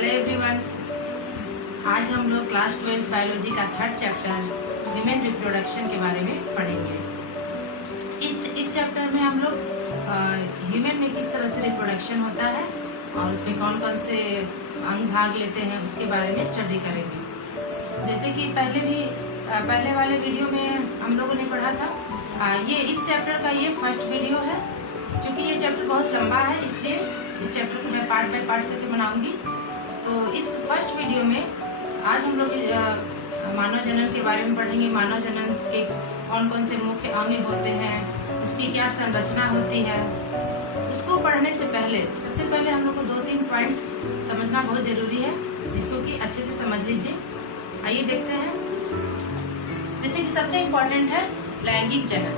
Hello everyone. आज हम लोग क्लास 12 बायोलॉजी का थर्ड चैप्टर ह्यूमन रिप्रोडक्शन के बारे में पढ़ेंगे। इस चैप्टर में हम लोग ह्यूमन में किस तरह से रिप्रोडक्शन होता है और उसमें कौन कौन से अंग भाग लेते हैं उसके बारे में स्टडी करेंगे। जैसे कि पहले वाले वीडियो में हम लोगों ने पढ़ा था, ये इस चैप्टर का ये फर्स्ट वीडियो है। क्योंकि ये चैप्टर बहुत लंबा है इसलिए इस चैप्टर को मैं पार्ट बाय पार्ट करके बनाऊंगी। तो इस फर्स्ट वीडियो में आज हम लोग मानव जनन के बारे में पढ़ेंगे। मानव जनन के कौन कौन से मुख्य अंग होते हैं, उसकी क्या संरचना होती है। उसको पढ़ने से पहले सबसे पहले हम लोग को 2-3 पॉइंट्स समझना बहुत ज़रूरी है, जिसको कि अच्छे से समझ लीजिए। आइए देखते हैं। जैसे कि सबसे इम्पोर्टेंट है लैंगिक जनन।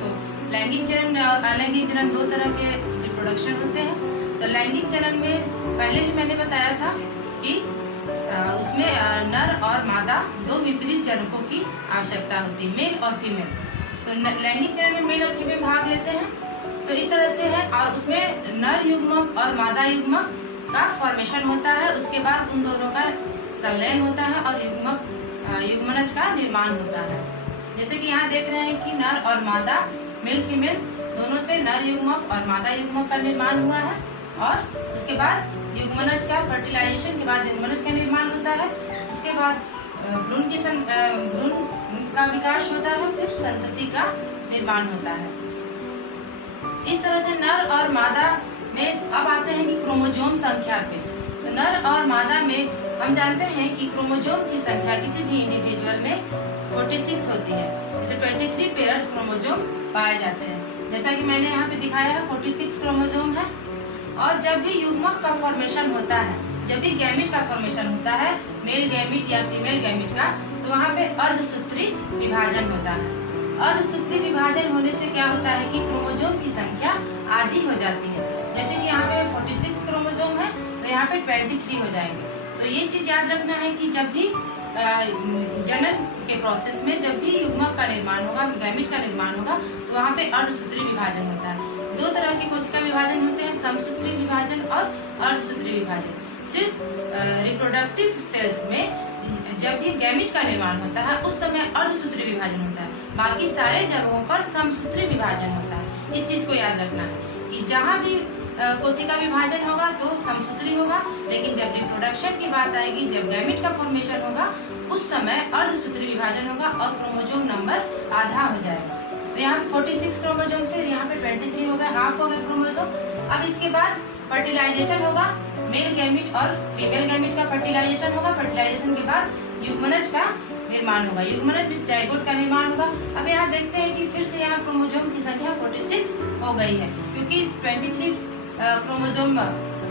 तो लैंगिक जनन और अलैंगिक जनन 2 तरह के रिप्रोडक्शन होते हैं। तो लैंगिक जनन में पहले भी मैंने बताया था कि उसमें नर और मादा 2 विपरीत जनकों की आवश्यकता होती है, मेल और फीमेल। तो लैंगिक जनन में मेल और फीमेल भाग लेते हैं। तो इस तरह से है, और उसमें नर युग्मक और मादा युग्मक का फॉर्मेशन होता है। उसके बाद उन दोनों का संलयन होता है और युग्मनज का निर्माण होता है। जैसे कि यहाँ देख रहे हैं कि नर और मादा, मेल फीमेल दोनों से नर युग्मक और मादा युग्मक का निर्माण हुआ है। और उसके बाद युग्मनज का फर्टिलाइजेशन के बाद युग्मनज का निर्माण होता है। उसके बाद भ्रूण का विकास होता है, फिर संतति का निर्माण होता है। इस तरह से नर और मादा में अब आते हैं कि क्रोमोजोम संख्या पे। तो नर और मादा में हम जानते हैं कि क्रोमोजोम की संख्या किसी भी इंडिविजुअल में 46 होती है। जैसे 23 पेयर्स क्रोमोजोम पाए जाते हैं। जैसा कि मैंने यहाँ पे दिखाया है, 46 क्रोमोजोम है। और जब भी युग्मक का फॉर्मेशन होता है, जब भी गैमिट का फॉर्मेशन होता है, मेल गैमिट या फीमेल गैमिट का, तो वहाँ पे अर्धसूत्री विभाजन होता है। अर्धसूत्री विभाजन होने से क्या होता है कि क्रोमोजोम की संख्या आधी हो जाती है। जैसे कि यहाँ पे 46 क्रोमोजोम है, तो यहाँ पे 23 हो जाएंगे। तो ये चीज याद रखना है कि जब भी जनन के प्रोसेस में जब भी युग्मक का निर्माण होगा, गैमिट का निर्माण होगा, तो वहाँ पे अर्धसूत्री विभाजन होता है। 2 तरह के कोशिका विभाजन होते हैं, समसूत्री विभाजन और अर्धसूत्री विभाजन। सिर्फ रिप्रोडक्टिव सेल्स में जब भी गैमिट का निर्माण होता है उस समय अर्धसूत्री विभाजन होता है। बाकी सारे जगहों पर समसूत्री विभाजन होता है। इस चीज को याद रखना है कि जहाँ भी कोशिका विभाजन होगा तो समसूत्री होगा, लेकिन जब रिप्रोडक्शन की बात आएगी, जब गैमिट का फॉर्मेशन होगा, उस समय अर्धसूत्री विभाजन होगा और क्रोमोजोम नंबर आधा हो जाएगा। तो यहाँ 46 क्रोमोजोम से यहाँ पे 23 हो गए, हाफ हो गए क्रोमोजोम। अब इसके बाद फर्टिलाइजेशन होगा, मेल गैमिट और फीमेल गैमिट का फर्टिलाइजेशन होगा। फर्टिलाइजेशन के बाद युग्मनज का निर्माण होगा, युग्मनज में जाइगोट का निर्माण होगा। अब यहाँ देखते हैं कि फिर से यहाँ क्रोमोजोम की संख्या 46 हो गई है, क्योंकि 23 क्रोमोजोम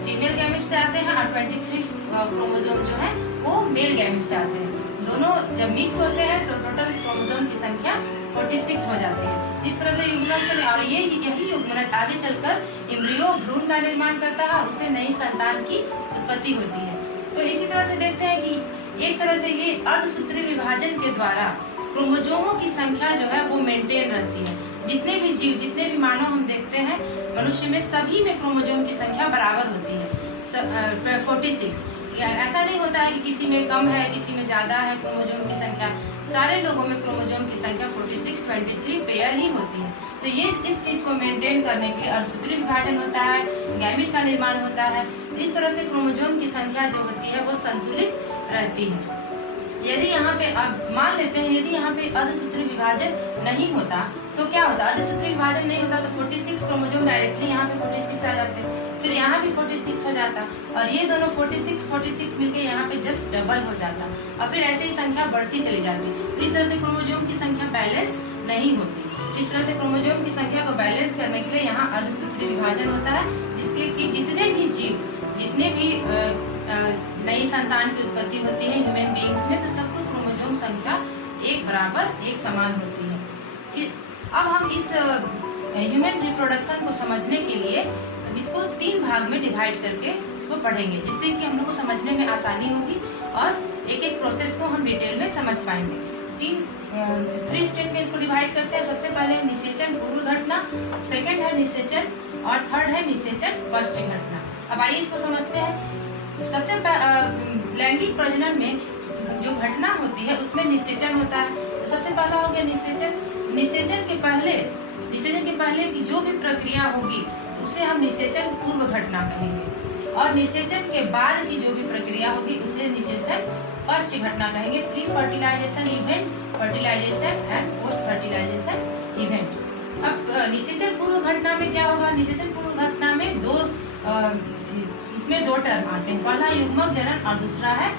फीमेल गैमिट से आते हैं और 23 क्रोमोजोम जो है वो मेल गैमिट से आते हैं। दोनों जब मिक्स होते हैं तो टोटल क्रोमोजोम की संख्या 46 हो जाती है। इस तरह से युग्मनज, और यही युग्मनज आगे चलकर एम्ब्रियो भ्रूण का निर्माण करता है, उससे नई संतान की उत्पत्ति होती है। तो इसी तरह से देखते हैं कि एक तरह से ये अर्धसूत्री विभाजन के द्वारा क्रोमोजोमों की संख्या जो है वो मेंटेन रहती है। जितने भी जीव, जितने भी मानव हम देखते हैं मनुष्य में, सभी में क्रोमोजोम की संख्या बराबर होती है 46। ऐसा नहीं होता है कि किसी में कम है, किसी में ज्यादा है क्रोमोजोम की संख्या। सारे लोगों में क्रोमोजोम की संख्या 46, 23 पेयर ही होती है। तो ये इस चीज को मेंटेन करने के लिए अर्धसूत्री विभाजन होता है, गैमिट का निर्माण होता है। इस तरह से क्रोमोजोम की संख्या जो होती है वो संतुलित रहती है। यदि यहाँ पे अब मान लेते हैं, यदि यहाँ पे अर्धसूत्री विभाजन नहीं होता तो क्या होता? अर्धसूत्री विभाजन नहीं होता तो 46 क्रोमोजोम डायरेक्टली यहाँ पे 46 आ जाते, फिर यहाँ भी 46 हो जाता, और ये दोनों 46 मिलके यहाँ पे जस्ट डबल हो जाता, और फिर ऐसे ही संख्या बढ़ती चली जाती। तो इस तरह से क्रोमोजोम की संख्या बैलेंस नहीं होती। इस तरह से क्रोमोजोम की संख्या को बैलेंस करने के लिए यहाँ अर्धसूत्री विभाजन होता है, जिसके कि जितने भी जीव, जितने भी नई संतान की उत्पत्ति होती है ह्यूमन बीइंग्स में, तो सबको क्रोमोजोम संख्या एक बराबर, एक समान होती है। अब हम इस ह्यूमन रिप्रोडक्शन को समझने के लिए इसको 3 भाग में डिवाइड करके इसको पढ़ेंगे, जिससे कि हम लोग को समझने में आसानी होगी और एक एक प्रोसेस को हम डिटेल में समझ पाएंगे। 3 स्टेप में इसको डिवाइड करते हैं। सबसे पहले निषेचन पूर्व घटना, सेकंड है निषेचन, और थर्ड है निषेचन पश्चिम घटना। अब आइए इसको समझते हैं। सबसे लैंगिक प्रजनन में जो घटना होती है उसमें निषेचन होता है। तो सबसे पहला हो गया निषेचन। निषेचन के पहले की जो भी प्रक्रिया होगी तो उसे हम निषेचन पूर्व घटना कहेंगे, और निषेचन के बाद की जो भी प्रक्रिया होगी उसे निषेचन पश्च घटना कहेंगे। Pre fertilization event, fertilization and post fertilization event. अब निषेचन पूर्व घटना में क्या होगा? निषेचन पूर्व घटना में इसमें दो टर्म आते हैं, पहला युग्मक जनन और दूसरा है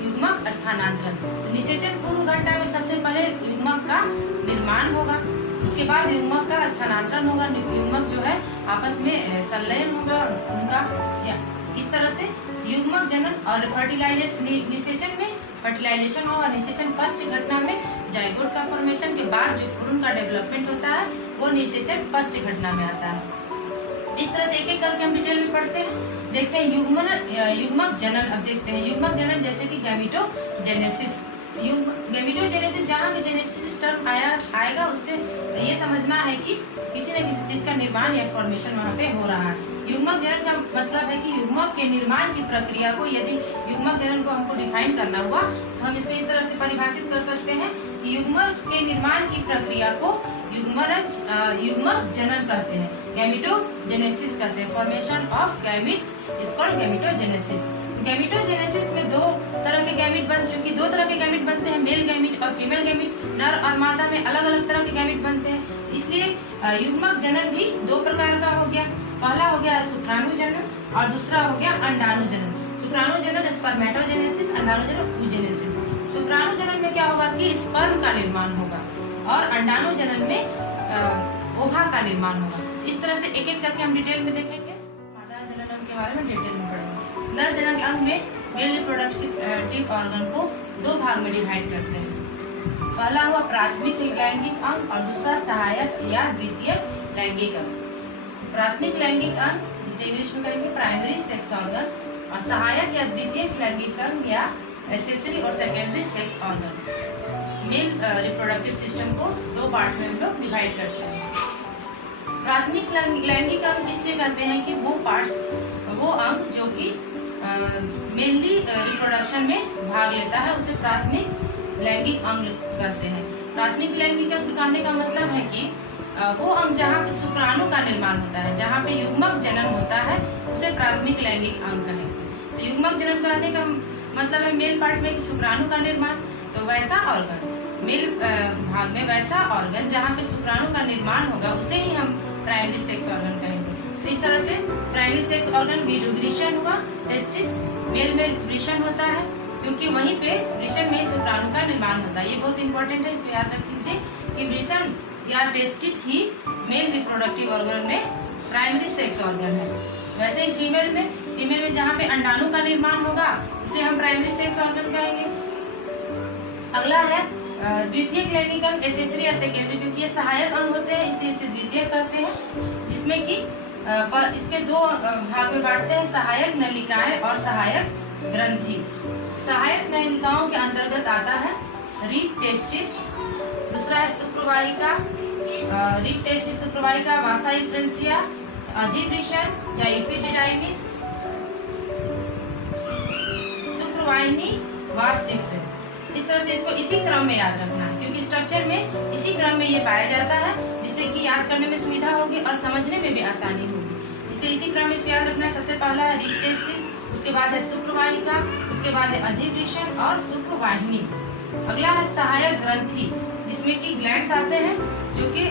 युग्मक स्थानांतरण। निषेचन पूर्व घटना में सबसे पहले युग्मक का निर्माण होगा, उसके बाद युग्मक का स्थानांतरण होगा, युग्मक जो है आपस में संलयन होगा उनका, या इस तरह से युग्मक जनन। और फर्टिलाइजेशन, निषेचन में फर्टिलाइजेशन होगा। निषेचन पश्च घटना में जाइगोट का फॉर्मेशन के बाद जो भ्रूण का डेवलपमेंट होता है वो निषेचन पश्च घटना में आता है। इस तरह से एक एक करके हम डिटेल में पढ़ते हैं, देखते हैं युग्मक जनन। अब देखते हैं युग्मक जनन, जैसे कि गैमेटोजेनेसिस। गैमेटोजेनेसिस, जहाँ भी जेनेसिस टर्म आएगा उससे ये समझना है कि किसी न किसी चीज का निर्माण या फॉर्मेशन वहाँ पे हो रहा है। युग्मक जनन का मतलब है कि युग्मक के निर्माण की प्रक्रिया को, यदि युग्मक जनन को हमको डिफाइन करना हुआ तो हम इसको इस तरह से परिभाषित कर सकते हैं कि युग्मक के निर्माण की प्रक्रिया को युग्मक जनन कहते हैं, गैमेटोजेनेसिस कहते हैं। Formation of gametes is called gametogenesis. Gametogenesis में दो तरह के गैमीट दो तरह के गैमीट बनते हैं, मेल गैमीट और फीमेल गैमीट। नर और मादा में अलग अलग तरह के गैमीट बनते हैं, इसलिए युग्मक जनन भी दो प्रकार का हो गया। पहला हो गया शुक्राणु जनन और दूसरा हो गया अंडाणु जनन। शुक्राणु जनन स्पर्मेटोजेनेसिस, अंडाणु जनन oogenesis। शुक्राणु जनन में क्या होगा कि स्पर्म का निर्माण होगा और अंडाणु जनन में ओवा का निर्माण होगा। इस तरह से एक एक करके हम डिटेल में देखेंगे। मादा जनन अंग के बारे में डिटेल में पढ़ेंगे। नर जनन अंग में मेल रिप्रोडक्टिव ऑर्गन को दो भाग में डिवाइड करते हैं। पहला हुआ प्राथमिक लैंगिक अंग और दूसरा सहायक या द्वितीय लैंगिक अंग। प्राथमिक लैंगिक अंग जिसे इंग्लिश में कहेंगे प्राइमरी सेक्स ऑर्गन, और सहायक या द्वितीय लैंगिक अंग या एसेसरी और secondary sex organ. Male reproductive system को दो पार्ट में हम लोग डिवाइड करते हैं। प्राथमिक लैंगिक अंग इसलिए कहते हैं कि वो अंग जो कि मेनली रिप्रोडक्शन में भाग लेता है उसे प्राथमिक लैंगिक अंग कहते हैं। प्राथमिक लैंगिक अंग कहने का मतलब है कि वो अंग जहाँ पे शुक्राणु का निर्माण होता है, जहाँ पे युग्मक जनन होता है उसे प्राथमिक लैंगिक अंग कहें। तो युग्मक जनन कहने का मतलब है मेल पार्ट में शुक्राणु का निर्माण, तो वैसा ऑर्गन मेल भाग में वैसा ऑर्गन जहाँ पे शुक्राणु का निर्माण होगा उसे ही हम प्राइमरी सेक्स ऑर्गन कहेंगे। तो इस तरह से प्राइमरी सेक्स ऑर्गन वृषण हुआ, टेस्टिस मेल में वृषण होता है क्योंकि वहीं पे वृषण में शुक्राणु का निर्माण होता है। ये बहुत इंपॉर्टेंट है, इसको याद रख लीजिए कि वृषण या टेस्टिस ही मेल रिप्रोडक्टिव ऑर्गन में प्राइमरी सेक्स ऑर्गन है। वैसे ही फीमेल में जहाँ पे अंडाणु का निर्माण होगा उसे हम प्राइमरी सेक्स ऑर्गन कहेंगे। अगला है द्वितीय लैंगिक अंग, एसेसरी या सेकेंडरी, क्योंकि ये सहायक अंग होते हैं इसलिए इसे द्वितीय कहते हैं, जिसमें कि इसके दो भाग में बांटते हैं, सहायक नलिकाएं और सहायक ग्रंथि। सहायक नलिकाओं के अंतर्गत आता है रीड टेस्टिस, दूसरा है शुक्रवाहिका, रीड टेस्टिस शुक्रवाहिका, वासा इफ्रेंसिया, अधिवृषण या एपिडिडाइमिस, शुक्रवाहिनी, वास डिफरेंस। इस तरह से इसको इसी क्रम में याद रखना है क्योंकि स्ट्रक्चर में इसी क्रम में ये पाया जाता है, जिससे कि याद करने में सुविधा होगी और समझने में भी आसानी होगी। इसलिए इसी क्रम में इसको याद रखना है। सबसे पहला है रीड टेस्टिस, उसके बाद है शुक्रवाहिका, उसके बाद है अधिवृषण और शुक्रवाहिनी। अगला है सहायक ग्रंथि, जिसमें कि ग्लैंड्स आते हैं जो कि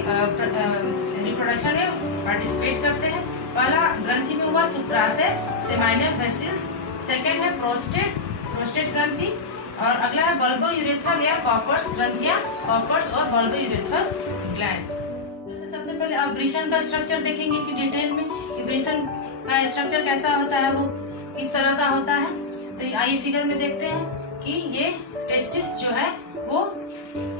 रिप्रोडक्शन में पार्टिसिपेट करते हैं। पहला ग्रंथि में हुआ शुक्राशय, सेमाइनल वेसिल्स, सेकंड है प्रोस्टेट ग्रंथि, और अगला है बल्बो यूरेथ्रल या कॉपर्स ग्रंथियां, कॉपर्स और बल्बो यूरेथ्रल ग्लैंड। सबसे पहले अब वृषण का स्ट्रक्चर देखेंगे कि डिटेल में कि वृषण का स्ट्रक्चर कैसा होता है, वो किस तरह का होता है। तो आइए फिगर में देखते हैं कि ये टेस्टिस जो है वो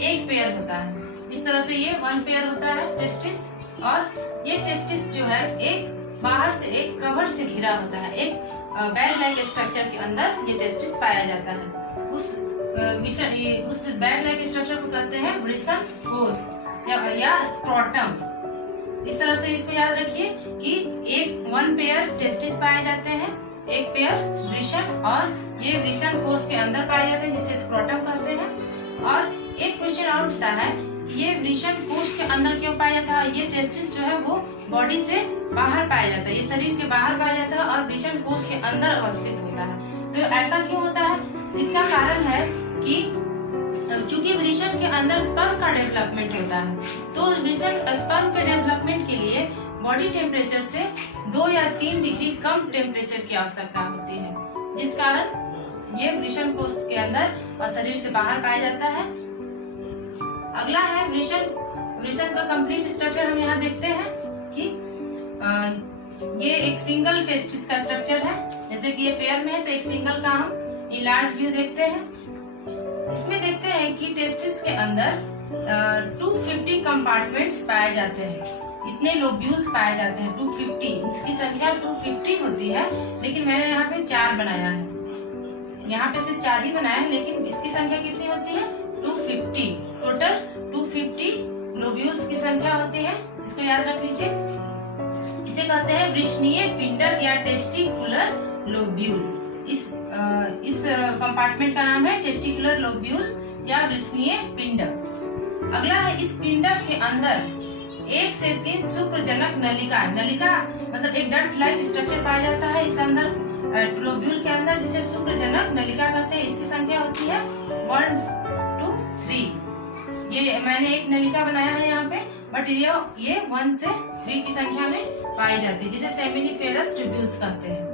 एक पेयर होता है। इस तरह से ये वन पेयर होता है टेस्टिस, और ये टेस्टिस जो है एक बाहर से एक कवर से घिरा होता है, एक बैग लाइक स्ट्रक्चर के अंदर ये टेस्टिस पाया जाता है। उस बैग लाइक स्ट्रक्चर को कहते हैं वृषण कोश या स्क्रोटम। इस तरह से इसको याद रखिए कि एक वन पेयर टेस्टिस पाए जाते हैं, एक पेयर वृषण और ये वृषण कोश के अंदर पाए जाते हैं जिसे स्क्रोटम कहते हैं। और एक क्वेश्चन और उठता है, ये वृषण कोश के अंदर क्यों पाया जाता है? ये टेस्टिस जो है वो बॉडी से बाहर पाया जाता है, ये शरीर के बाहर पाया जाता है और वृषण कोश के अंदर अवस्थित होता है। तो ऐसा क्यों होता है? इसका कारण है कि चूंकि वृषण के अंदर स्पर्म का डेवलपमेंट होता है, तो वृषण स्पर्म के डेवलपमेंट के लिए बॉडी टेम्परेचर से 2 या 3 डिग्री कम टेम्परेचर की आवश्यकता होती है, जिस कारण ये वृषण कोश के अंदर और शरीर से बाहर पाया जाता है। अगला है वृषण का कंप्लीट स्ट्रक्चर। हम यहाँ देखते हैं कि ये एक सिंगल टेस्टिस का स्ट्रक्चर है, जैसे कि ये पेयर में है तो एक सिंगल का हम इलार्ज व्यू देखते हैं। इसमें देखते हैं कि टेस्टिस के अंदर 250 कंपार्टमेंट्स पाए जाते हैं, इतने लोब्यूल्स पाए जाते हैं 250, इसकी संख्या 250 होती है, लेकिन मैंने यहाँ पे 4 बनाया है, यहाँ पे सिर्फ 4 ही बनाया है, लेकिन इसकी संख्या कितनी होती है? 250, टोटल 250 लोब्यूल्स की संख्या होती है, इसको याद रख लीजिए। इसे कहते हैं वृषणीय पिंडक या टेस्टिकुलर लोब्यूल। इस कंपार्टमेंट का नाम है टेस्टिकुलर लोब्यूल या वृषणीय पिंडक। अगला है, इस पिंडक के अंदर 1 से 3 शुक्रजनक नलिका मतलब एक डट लाइक स्ट्रक्चर पाया जाता है इस अंदर लोब्यूल के अंदर, जिसे शुक्रजनक नलिका कहते हैं। इसकी संख्या होती है 1 to 3। ये मैंने एक नलिका बनाया है यहाँ पे, बट ये 1 से 3 की संख्या में पाई जाती है, जिसे सेमिनिफेरस ट्यूब्यूल्स कहते हैं।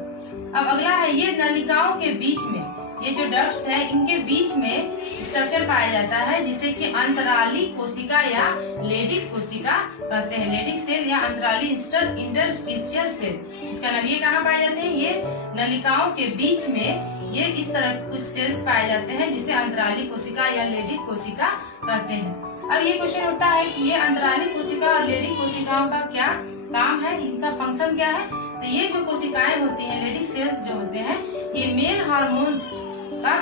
अब अगला है, ये नलिकाओं के बीच में, ये जो डक्ट्स है इनके बीच में स्ट्रक्चर पाया जाता है जिसे कि अंतराली कोशिका या लेडिक कोशिका कहते हैं, लेडिक सेल या अंतराली इंटरस्टिशियल सेल। इसका नाम, ये कहाँ पाए जाते हैं? ये नलिकाओं के बीच में ये इस तरह कुछ सेल्स पाए जाते हैं जिसे अंतराली कोशिका या लेडिक कोशिका कहते हैं। अब ये क्वेश्चन उठता है कि ये अंतराली कोशिका और लेडिक कोशिकाओं का क्या काम है, इनका फंक्शन क्या है? तो ये जो कोशिकाएं होती हैं, लेडिक सेल्स जो होते हैं, ये मेल हार्मोन्स का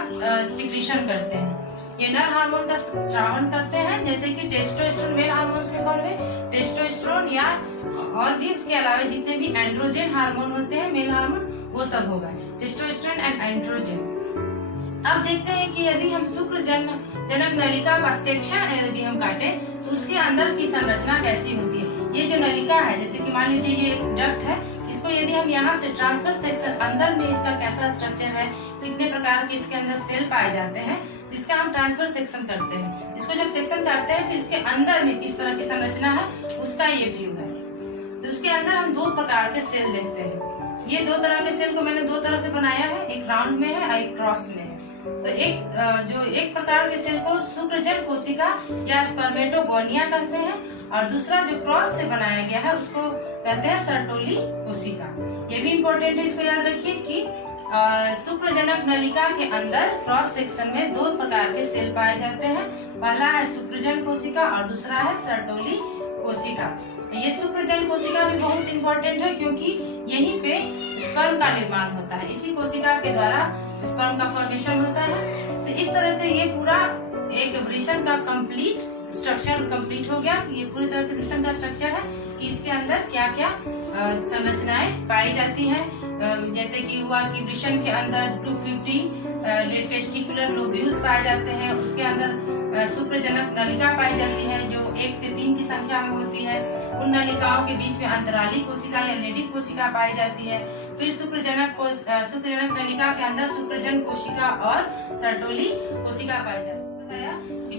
सिक्रीशन करते हैं, ये नर हार्मोन का स्रावन करते हैं, जैसे कि टेस्टोस्टेरोन मेल हार्मोन्स के फॉर्म में, टेस्टोस्टेरोन या और भी उसके अलावा जितने भी एंड्रोजन हार्मोन होते हैं, मेल हार्मोन, वो सब होगा टेस्टोस्टेरोन एंड एंड्रोजन। अब देखते हैं कि यदि हम शुक्रजनक नलिका का सेक्शन यदि हम काटे तो उसके अंदर की संरचना कैसी होती है। ये जो नलिका है, जैसे कि मान लीजिए ये एक डक्ट है, इसको यदि हम यहाँ से ट्रांसफर सेक्शन अंदर में इसका कैसा स्ट्रक्चर है, कितने प्रकार के इसके अंदर सेल पाए जाते हैं, तो इसका हम ट्रांसफर सेक्शन करते हैं। इसको जब सेक्शन करते हैं तो इसके अंदर में किस तरह की संरचना है उसका ये व्यू है। तो उसके अंदर हम 2 प्रकार के सेल देखते हैं। ये 2 तरह के सेल को मैंने 2 तरह से बनाया है, एक राउंड में है और एक क्रॉस में है। तो एक प्रकार के सेल को शुक्रजन कोशिका या स्पर्मेटोगोनिया कहते हैं, और दूसरा जो क्रॉस से बनाया गया है उसको कहते हैं सर्टोली कोशिका। ये भी इम्पोर्टेंट है, इसको याद रखिए कि शुक्रजनक नलिका के अंदर क्रॉस सेक्शन में 2 प्रकार के सेल पाए जाते हैं। पहला है शुक्रजन कोशिका और दूसरा है सर्टोली कोशिका। ये शुक्रजन कोशिका भी बहुत इम्पोर्टेंट है क्योंकि यहीं पे स्पर्म का निर्माण होता है, इसी कोशिका के द्वारा स्पर्म का फॉर्मेशन होता है। तो इस तरह से ये पूरा एक वृषण का कंप्लीट स्ट्रक्चर कंप्लीट हो गया। ये पूरी तरह से वृषण का स्ट्रक्चर है कि इसके अंदर क्या क्या संरचनाएं पाई जाती हैं। जैसे कि हुआ कि वृषण के अंदर 250 टेस्टिकुलर लोब्यूल्स पाए जाते हैं, उसके अंदर शुक्रजनक नलिका पाई जाती है जो 1 से 3 की संख्या में होती है। उन नलिकाओं के बीच में अंतराली कोशिका या लेडिक कोशिका पाई जाती है। फिर शुक्रजनक नलिका के अंदर शुक्रजन कोशिका और सर्टोली कोशिका पाई जाती है।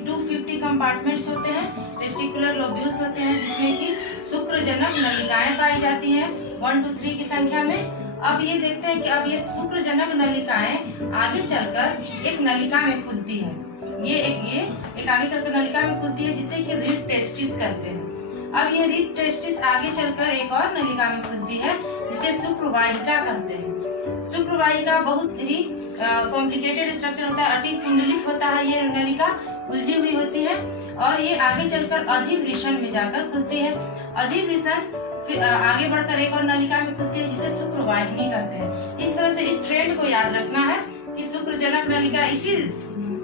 250 कंपार्टमेंट्स होते हैं, टेस्टिकुलर लोब्यूल्स होते हैं, जिसमें कि शुक्रजनक नलिकाएं पाई जाती हैं 1 to 3 की संख्या में। अब ये देखते हैं कि अब ये शुक्रजनक नलिकाएं आगे चलकर एक नलिका में खुलती है। ये एक आगे चलकर नलिका में खुलती है जिसे कि रिड टेस्टिस कहते हैं। अब ये रिड टेस्टिस आगे चलकर एक और नलिका में खुलती है जिसे शुक्रवाहिका कहते हैं। शुक्रवाहिका बहुत ही कॉम्प्लिकेटेड स्ट्रक्चर होता है, अति कुंडलित होता है, ये नलिका उलझी हुई होती है और ये आगे चलकर अधिवृषण में जाकर खुलती है। अधिवृषण फिर आगे बढ़कर एक और नलिका में खुलती है जिसे शुक्रवाहिनी कहते हैं। इस तरह से इस ट्रेंड को याद रखना है कि शुक्रजनक नलिका, इसी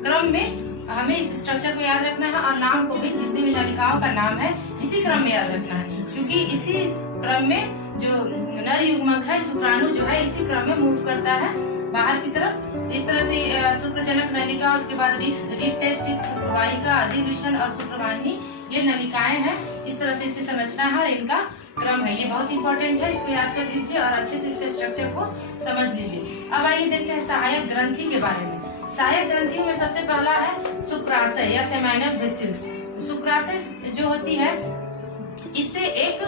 क्रम में हमें इस स्ट्रक्चर को याद रखना है और नाम को भी, जितने भी नलिकाओं का नाम है इसी क्रम में याद रखना है, क्योंकि इसी क्रम में जो नर युग्मक है, शुक्राणु जो है इसी क्रम में मूव करता है बाहर की तरफ। इस तरह से शुक्रजनक नलिका, उसके बाद रीटेस्टिक शुक्रवाहिका, अधिवृषण और शुक्रवाहिनी, ये नलिकाएं हैं। इस तरह से इसकी संरचना है और इनका क्रम है। ये बहुत इंपॉर्टेंट है, इसको याद कर लीजिए और अच्छे से इसके स्ट्रक्चर को समझ लीजिए। अब आइए देखते हैं सहायक ग्रंथि के बारे में। सहायक ग्रंथियों में सबसे पहला है शुक्राशय या सेमाइनल वेसिल्स। शुक्राशय जो होती है इससे एक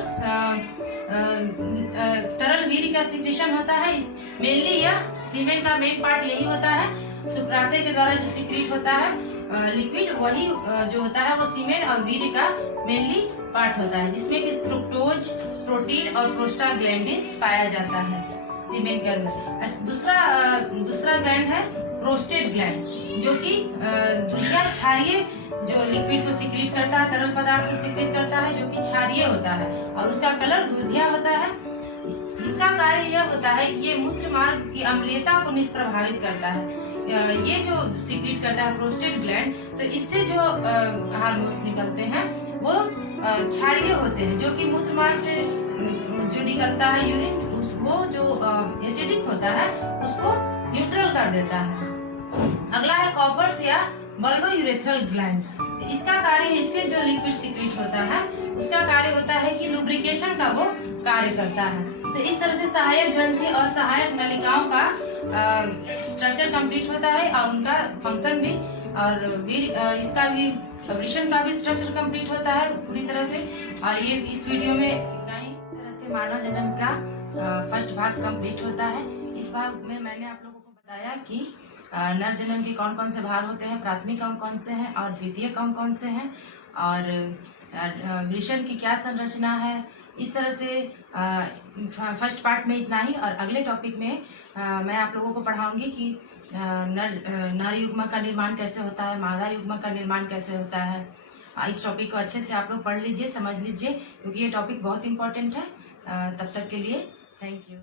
तरल वीर्य का सिक्रेशन होता है। इस मेनली यह सीमेन का मेन पार्ट यही होता है। शुक्राशय के द्वारा जो सिक्रीट होता है लिक्विड, वही जो होता है वो सीमेन और वीर्य का मेनली पार्ट होता है, जिसमें कि फ्रुक्टोज, प्रोटीन और प्रोस्टाग्लैंडिन्स पाया जाता है सीमेन के अंदर। दूसरा ग्लैंड है प्रोस्टेट ग्लैंड, जो कि दूधिया क्षारीय जो लिक्विड को सिक्रीट करता है, तरल पदार्थ को सिक्रीट करता है, जो कि क्षारीय होता है और उसका कलर दूधिया होता है। इसका कार्य यह होता है कि ये मूत्र मार्ग की अम्लीयता को निष्प्रभावित करता है। ये जो सिक्रीट करता है प्रोस्टेट ग्लैंड, तो इससे जो हार्मोन्स निकलते हैं वो क्षारीय होते हैं, जो कि मूत्र मार्ग से जो निकलता है यूरिन, उसको जो एसिडिक होता है उसको न्यूट्रल कर देता है। अगला है कॉपर्स या बल्बोयूरेथ्रल ग्लैंड। इसका कार्य, इससे जो लिक्विड सिक्रीट होता है उसका कार्य होता है कि लुब्रिकेशन का वो कार्य करता है। तो इस तरह से सहायक ग्रंथि और सहायक नलिकाओं का स्ट्रक्चर कंप्लीट होता है और उनका फंक्शन भी, और इसका भी वृषण का भी स्ट्रक्चर कंप्लीट होता है पूरी तरह से। और ये इस वीडियो में इतना ही तरह से मानव जन्म का फर्स्ट भाग कंप्लीट होता है। इस भाग में मैंने आप लोगों को बताया कि नर जन्म के कौन कौन से भाग होते हैं, प्राथमिक कौन कौन से हैं और द्वितीय कौन कौन से हैं, और वृषण की क्या संरचना है। इस तरह से फर्स्ट पार्ट में इतना ही, और अगले टॉपिक में मैं आप लोगों को पढ़ाऊंगी कि नर युग्मक का निर्माण कैसे होता है, मादा युग्मक का निर्माण कैसे होता है। इस टॉपिक को अच्छे से आप लोग पढ़ लीजिए, समझ लीजिए, क्योंकि ये टॉपिक बहुत इंपॉर्टेंट है। तब तक के लिए थैंक यू।